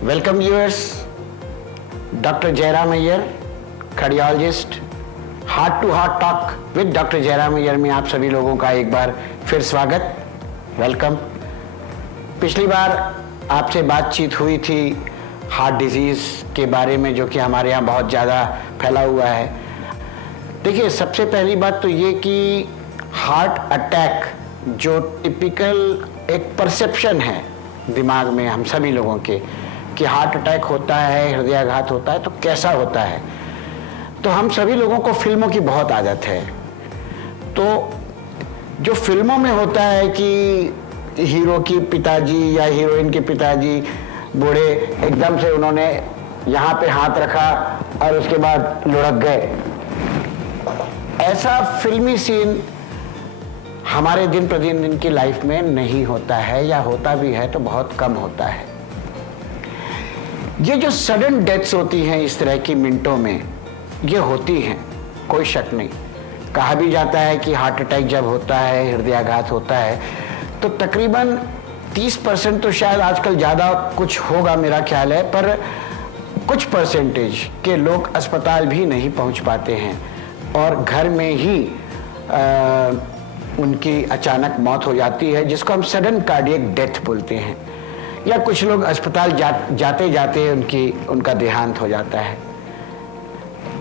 Welcome viewers, doctor Jayaram Iyer, cardiologist, heart to heart talk with doctor Jayaram Iyer में आप सभी लोगों का एक बार फिर स्वागत, वेलकम। पिछली बार आपसे बातचीत हुई थी हार्ट डिजीज़ के बारे में, जो कि हमारे यहाँ बहुत ज़्यादा फैला हुआ है। देखिए, सबसे पहली बात तो ये कि हार्ट अटैक जो टिपिकल एक परसेप्शन है दिमाग में हम सभी लोगों के कि हार्ट अटैक होता है, हृदयाघात होता है, तो कैसा होता है। तो हम सभी लोगों को फिल्मों की बहुत आदत है। तो जो फिल्मों में होता है कि हीरो की पिताजी या हीरोइन के पिताजी बूढ़े एकदम से उन्होंने यहाँ पे हाथ रखा और उसके बाद लुढ़क गए, ऐसा फिल्मी सीन हमारे दिन प्रतिदिन की लाइफ में नहीं होता है, या होता भी है तो बहुत कम होता है। ये जो सडन डेथ्स होती हैं इस तरह की मिनटों में, ये होती हैं, कोई शक नहीं। कहा भी जाता है कि हार्ट अटैक जब होता है, हृदयाघात होता है, तो तकरीबन 30% तो शायद आजकल ज़्यादा कुछ होगा मेरा ख्याल है, पर कुछ परसेंटेज के लोग अस्पताल भी नहीं पहुंच पाते हैं और घर में ही उनकी अचानक मौत हो जाती है, जिसको हम सडन कार्डियक डेथ बोलते हैं। या कुछ लोग अस्पताल जाते जाते उनका देहांत हो जाता है।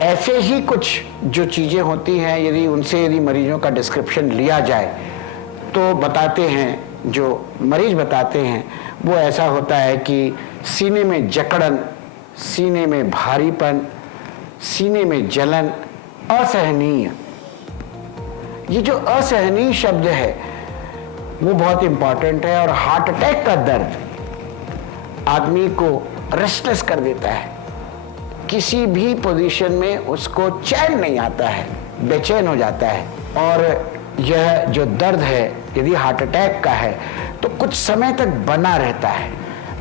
ऐसे ही कुछ जो चीज़ें होती हैं, यदि मरीजों का डिस्क्रिप्शन लिया जाए तो बताते हैं, जो मरीज बताते हैं वो ऐसा होता है कि सीने में जकड़न, सीने में भारीपन, सीने में जलन, असहनीय। ये जो असहनीय शब्द है वो बहुत इंपॉर्टेंट है। और हार्ट अटैक का दर्द आदमी को रेस्टलेस कर देता है, किसी भी पोजीशन में उसको चैन नहीं आता है, बेचैन हो जाता है। और यह जो दर्द है यदि हार्ट अटैक का है तो कुछ समय तक बना रहता है।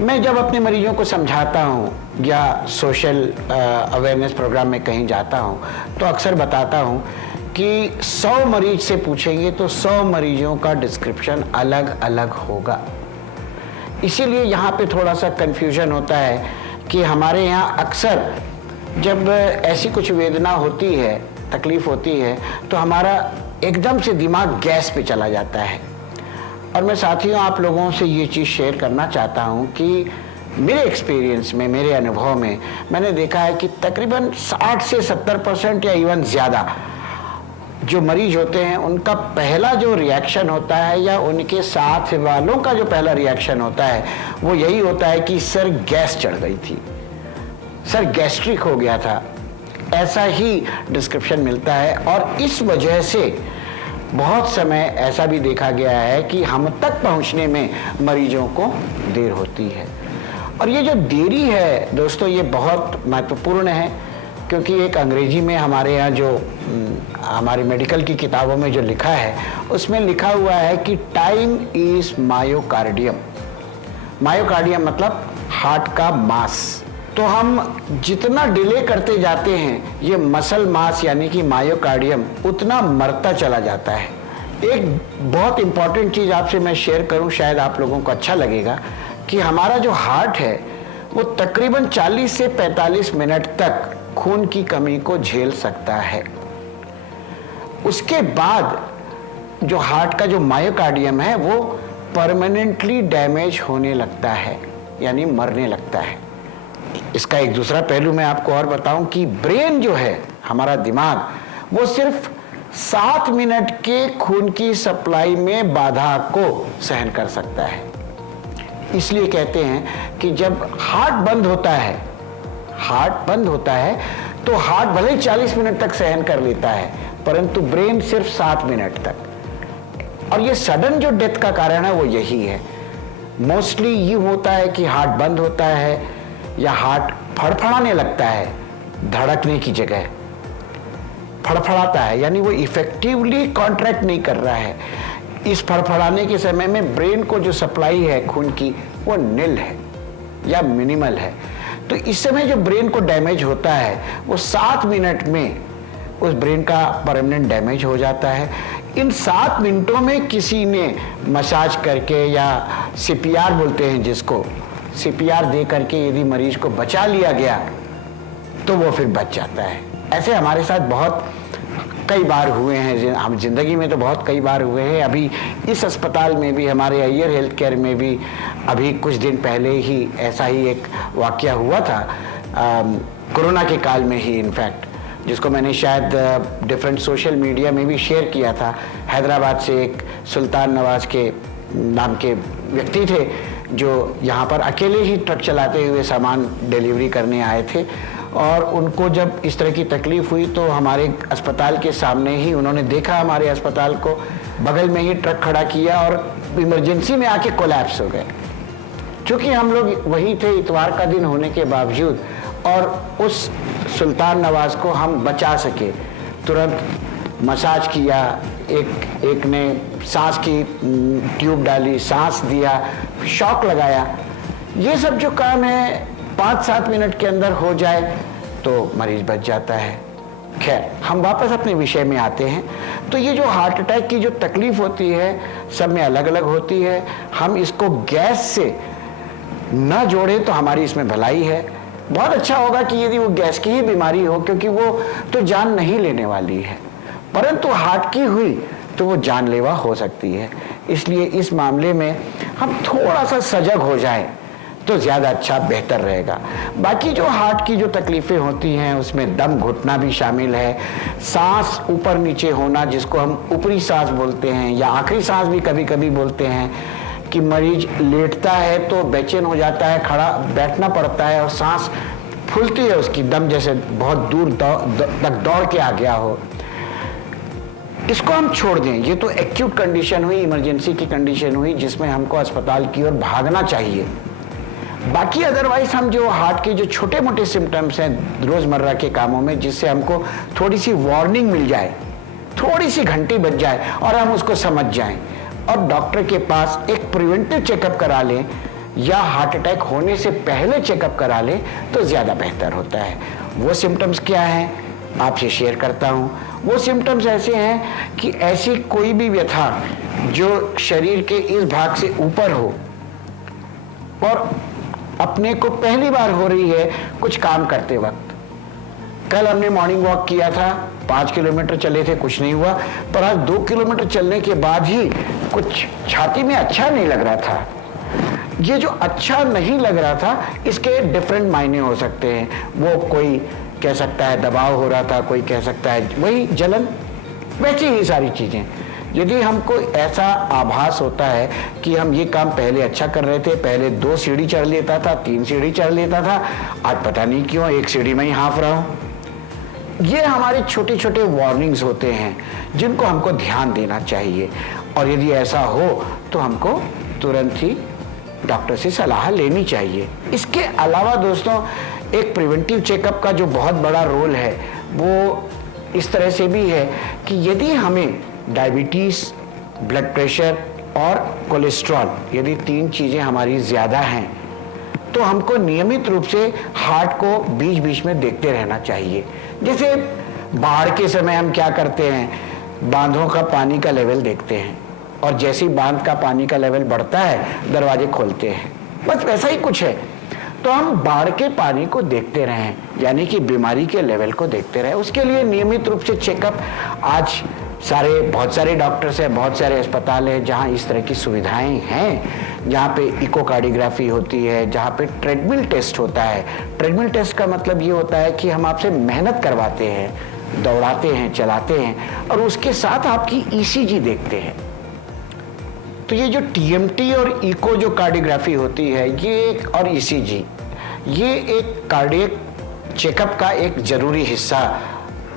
मैं जब अपने मरीजों को समझाता हूँ या सोशल अवेयरनेस प्रोग्राम में कहीं जाता हूँ तो अक्सर बताता हूँ कि 100 मरीज से पूछेंगे तो 100 मरीजों का डिस्क्रिप्शन अलग अलग होगा। इसीलिए यहाँ पे थोड़ा सा कंफ्यूजन होता है कि हमारे यहाँ अक्सर जब ऐसी कुछ वेदना होती है, तकलीफ होती है, तो हमारा एकदम से दिमाग गैस पे चला जाता है। और मैं साथियों आप लोगों से ये चीज़ शेयर करना चाहता हूँ कि मेरे एक्सपीरियंस में, मेरे अनुभव में मैंने देखा है कि तकरीबन 60 से 70% या इवन ज़्यादा जो मरीज होते हैं उनका पहला जो रिएक्शन होता है, या उनके साथ वालों का जो पहला रिएक्शन होता है, वो यही होता है कि सर गैस चढ़ गई थी, सर गैस्ट्रिक हो गया था। ऐसा ही डिस्क्रिप्शन मिलता है। और इस वजह से बहुत समय ऐसा भी देखा गया है कि हम तक पहुंचने में मरीजों को देर होती है। और ये जो देरी है दोस्तों, ये बहुत महत्वपूर्ण है, क्योंकि एक अंग्रेजी में हमारे यहाँ जो हमारी मेडिकल की किताबों में जो लिखा है उसमें लिखा हुआ है कि टाइम इज मायोकार्डियम। मायोकार्डियम मतलब हार्ट का मास। तो हम जितना डिले करते जाते हैं ये मसल मास यानी कि मायोकार्डियम उतना मरता चला जाता है। एक बहुत इंपॉर्टेंट चीज़ आपसे मैं शेयर करूं, शायद आप लोगों को अच्छा लगेगा, कि हमारा जो हार्ट है वो तकरीबन 40 से 45 मिनट तक खून की कमी को झेल सकता है। उसके बाद जो हार्ट का जो मायोकार्डियम है वो परमानेंटली डैमेज होने लगता है, यानी मरने लगता है। इसका एक दूसरा पहलू मैं आपको और बताऊं कि ब्रेन जो है, हमारा दिमाग, वो सिर्फ 7 मिनट के खून की सप्लाई में बाधा को सहन कर सकता है। इसलिए कहते हैं कि जब हार्ट बंद होता है तो हार्ट भले ही 40 मिनट तक सहन कर लेता है, परंतु ब्रेन सिर्फ 7 मिनट तक। और ये सडन जो डेथ का कारण है वो यही है। मोस्टली ये होता है कि हार्ट बंद होता है या हार्ट फड़फड़ाने लगता है, धड़कने की जगह फड़फड़ाता है, यानी वो इफेक्टिवली कॉन्ट्रैक्ट नहीं कर रहा है। इस फड़फड़ाने के समय में ब्रेन को जो सप्लाई है खून की वो निल है या मिनिमल है। तो इस समय जो ब्रेन को डैमेज होता है वो 7 मिनट में उस ब्रेन का परमानेंट डैमेज हो जाता है। इन 7 मिनटों में किसी ने मसाज करके, या सीपीआर बोलते हैं जिसको, सीपीआर दे करके यदि मरीज को बचा लिया गया तो वो फिर बच जाता है। ऐसे हमारे साथ बहुत कई बार हुए हैं, हम जिंदगी में तो बहुत कई बार हुए हैं। अभी इस अस्पताल में भी, हमारे अय्यर हेल्थ केयर में भी अभी कुछ दिन पहले ही ऐसा ही एक वाकया हुआ था, कोरोना के काल में ही इनफैक्ट, जिसको मैंने शायद डिफरेंट सोशल मीडिया में भी शेयर किया था। हैदराबाद से एक सुल्तान नवाज के नाम के व्यक्ति थे जो यहाँ पर अकेले ही ट्रक चलाते हुए सामान डिलीवरी करने आए थे, और उनको जब इस तरह की तकलीफ हुई तो हमारे अस्पताल के सामने ही उन्होंने देखा हमारे अस्पताल को, बगल में ही ट्रक खड़ा किया और इमरजेंसी में आके कोलैप्स हो गए। चूँकि हम लोग वहीं थे इतवार का दिन होने के बावजूद, और उस सुल्तान नवाज को हम बचा सके, तुरंत मसाज किया, एक ने सांस की ट्यूब डाली, सांस दिया, शॉक लगाया। ये सब जो काम है 5-7 मिनट के अंदर हो जाए तो मरीज बच जाता है। खैर, हम वापस अपने विषय में आते हैं। तो ये जो हार्ट अटैक की जो तकलीफ होती है सब में अलग अलग होती है। हम इसको गैस से न जोड़े तो हमारी इसमें भलाई है। बहुत अच्छा होगा कि यदि वो गैस की ही बीमारी हो, क्योंकि वो तो जान नहीं लेने वाली है, परंतु हार्ट की हुई तो वो जानलेवा हो सकती है। इसलिए इस मामले में हम थोड़ा सा सजग हो जाएं तो ज़्यादा अच्छा बेहतर रहेगा। बाकी जो हार्ट की जो तकलीफ़ें होती हैं उसमें दम घुटना भी शामिल है, सांस ऊपर नीचे होना जिसको हम ऊपरी सांस बोलते हैं या आखिरी सांस भी कभी कभी बोलते हैं, कि मरीज लेटता है तो बेचैन हो जाता है, खड़ा बैठना पड़ता है और सांस फूलती है उसकी, दम जैसे बहुत दूर तक दौड़ के आ गया हो। इसको हम छोड़ दें, ये तो एक्यूट कंडीशन हुई, इमरजेंसी की कंडीशन हुई जिसमें हमको अस्पताल की ओर भागना चाहिए। बाकी अदरवाइज हम जो हार्ट के जो छोटे मोटे सिम्टम्स हैं रोजमर्रा के कामों में, जिससे हमको थोड़ी सी वार्निंग मिल जाए, थोड़ी सी घंटी बज जाए और हम उसको समझ जाएं और डॉक्टर के पास एक प्रिवेंटिव चेकअप करा लें या हार्ट अटैक होने से पहले चेकअप करा लें तो ज़्यादा बेहतर होता है। वो सिम्टम्स क्या हैं आपसे शेयर करता हूँ। वो सिम्टम्स ऐसे हैं कि ऐसी कोई भी व्यथा जो शरीर के इस भाग से ऊपर हो और अपने को पहली बार हो रही है कुछ काम करते वक्त। कल हमने मॉर्निंग वॉक किया था, 5 किलोमीटर चले थे, कुछ नहीं हुआ, पर आज 2 किलोमीटर चलने के बाद ही कुछ छाती में अच्छा नहीं लग रहा था। ये जो अच्छा नहीं लग रहा था इसके डिफरेंट मायने हो सकते हैं। वो कोई कह सकता है दबाव हो रहा था, कोई कह सकता है वही जलन, वैसी ही सारी चीजें। यदि हमको ऐसा आभास होता है कि हम ये काम पहले अच्छा कर रहे थे, पहले 2 सीढ़ी चढ़ लेता था, 3 सीढ़ी चढ़ लेता था, आज पता नहीं क्यों 1 सीढ़ी में ही हाँफ रहा हूं, ये हमारे छोटे छोटे वार्निंग्स होते हैं जिनको हमको ध्यान देना चाहिए। और यदि ऐसा हो तो हमको तुरंत ही डॉक्टर से सलाह लेनी चाहिए। इसके अलावा दोस्तों एक प्रिवेंटिव चेकअप का जो बहुत बड़ा रोल है वो इस तरह से भी है कि यदि हमें डायबिटीज़, ब्लड प्रेशर और कोलेस्ट्रॉल, यदि 3 चीज़ें हमारी ज़्यादा हैं तो हमको नियमित रूप से हार्ट को बीच बीच में देखते रहना चाहिए। जैसे बाढ़ के समय हम क्या करते हैं, बांधों का पानी का लेवल देखते हैं और जैसे ही बांध का पानी का लेवल बढ़ता है दरवाजे खोलते हैं, बस वैसा ही कुछ है। तो हम बाढ़ के पानी को देखते रहें, यानी कि बीमारी के लेवल को देखते रहें। उसके लिए नियमित रूप से चेकअप, आज बहुत सारे डॉक्टर्स हैं, बहुत सारे अस्पताल हैं जहां इस तरह की सुविधाएं हैं, जहां पे इकोकार्डियोग्राफी होती है, जहां पे ट्रेडमिल टेस्ट होता है। ट्रेडमिल टेस्ट का मतलब ये होता है कि हम आपसे मेहनत करवाते हैं, दौड़ाते हैं, चलाते हैं और उसके साथ आपकी ईसीजी देखते हैं। तो ये जो टीएमटी और इको जो कार्डियोग्राफी होती है ये और ईसीजी, ये एक कार्डियक चेकअप का एक जरूरी हिस्सा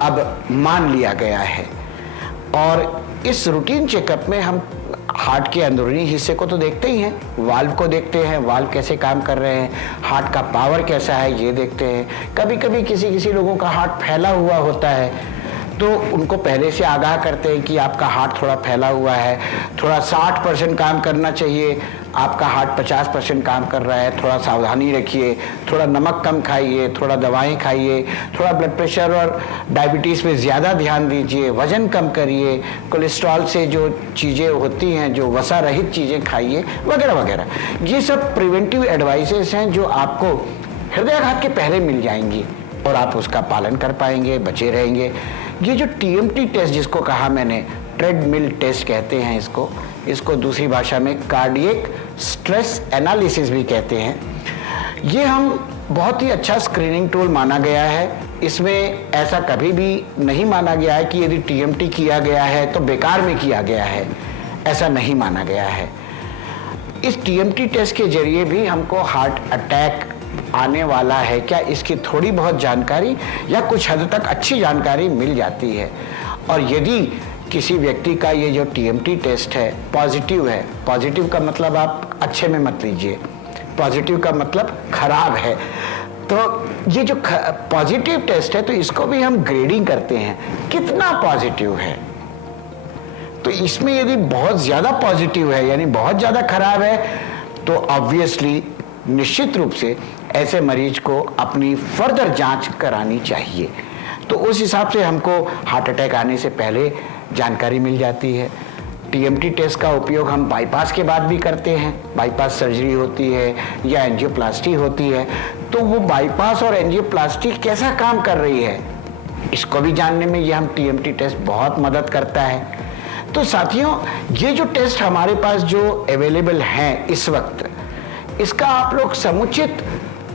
अब मान लिया गया है। और इस रूटीन चेकअप में हम हार्ट के अंदरूनी हिस्से को तो देखते ही हैं, वाल्व को देखते हैं, वाल्व कैसे काम कर रहे हैं, हार्ट का पावर कैसा है ये देखते हैं। कभी कभी किसी लोगों का हार्ट फैला हुआ होता है तो उनको पहले से आगाह करते हैं कि आपका हार्ट थोड़ा फैला हुआ है, थोड़ा 60% काम करना चाहिए, आपका हार्ट 50% काम कर रहा है, थोड़ा सावधानी रखिए, थोड़ा नमक कम खाइए, थोड़ा दवाएं खाइए, थोड़ा ब्लड प्रेशर और डायबिटीज़ पे ज़्यादा ध्यान दीजिए, वज़न कम करिए, कोलेस्ट्रॉल से जो चीज़ें होती हैं, जो वसा रहित चीज़ें खाइए, वगैरह वगैरह। ये सब प्रिवेंटिव एडवाइसेस हैं जो आपको हृदयाघात के पहले मिल जाएंगी और आप उसका पालन कर पाएंगे, बचे रहेंगे। ये जो TMT टेस्ट जिसको कहा मैंने, ट्रेडमिल टेस्ट कहते हैं इसको दूसरी भाषा में कार्डियक स्ट्रेस एनालिसिस भी कहते हैं। ये हम बहुत ही अच्छा स्क्रीनिंग टूल माना गया है। इसमें ऐसा कभी भी नहीं माना गया है कि यदि TMT किया गया है तो बेकार में किया गया है, ऐसा नहीं माना गया है। इस TMT टेस्ट के जरिए भी हमको हार्ट अटैक आने वाला है क्या, इसकी थोड़ी बहुत जानकारी या कुछ हद तक अच्छी जानकारी मिल जाती है। और यदि किसी व्यक्ति का ये जो TMT टेस्ट है पॉजिटिव है, पॉजिटिव का मतलब आप अच्छे में मत लीजिए, पॉजिटिव का मतलब खराब है, तो ये जो पॉजिटिव टेस्ट है तो इसको भी हम ग्रेडिंग करते हैं, कितना पॉजिटिव है। तो इसमें यदि बहुत ज्यादा पॉजिटिव है यानी बहुत ज्यादा खराब है तो ऑब्वियसली निश्चित रूप से ऐसे मरीज को अपनी फर्दर जांच करानी चाहिए। तो उस हिसाब से हमको हार्ट अटैक आने से पहले जानकारी मिल जाती है। TMT टेस्ट का उपयोग हम बाईपास के बाद भी करते हैं, बाईपास सर्जरी होती है या एंजियोप्लास्टी होती है, तो वो बाईपास और एंजियोप्लास्टी कैसा काम कर रही है इसको भी जानने में ये हम TMT टेस्ट बहुत मदद करता है। तो साथियों, ये जो टेस्ट हमारे पास जो अवेलेबल हैं इस वक्त, इसका आप लोग समुचित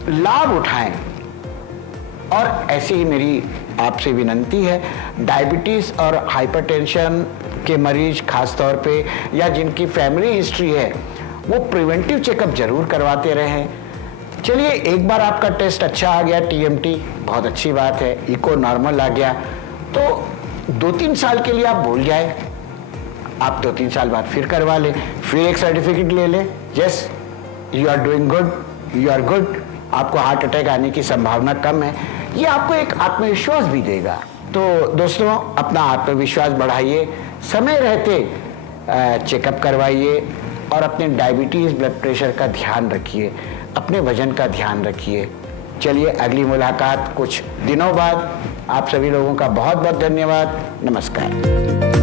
लाभ उठाएं। और ऐसे ही मेरी आपसे विनंती है, डायबिटीज और हाइपरटेंशन के मरीज खास तौर पे या जिनकी फैमिली हिस्ट्री है वो प्रिवेंटिव चेकअप जरूर करवाते रहें। चलिए, एक बार आपका टेस्ट अच्छा आ गया TMT, बहुत अच्छी बात है, इको नॉर्मल आ गया, तो 2-3 साल के लिए आप भूल जाए, आप 2-3 साल बाद फिर करवा लें, फिर एक सर्टिफिकेट ले लें, yes you are doing good, you are good, आपको हार्ट अटैक आने की संभावना कम है। ये आपको एक आत्मविश्वास भी देगा। तो दोस्तों, अपना आत्मविश्वास बढ़ाइए, समय रहते चेकअप करवाइए और अपने डायबिटीज ब्लड प्रेशर का ध्यान रखिए, अपने वजन का ध्यान रखिए। चलिए, अगली मुलाकात कुछ दिनों बाद। आप सभी लोगों का बहुत बहुत धन्यवाद। नमस्कार।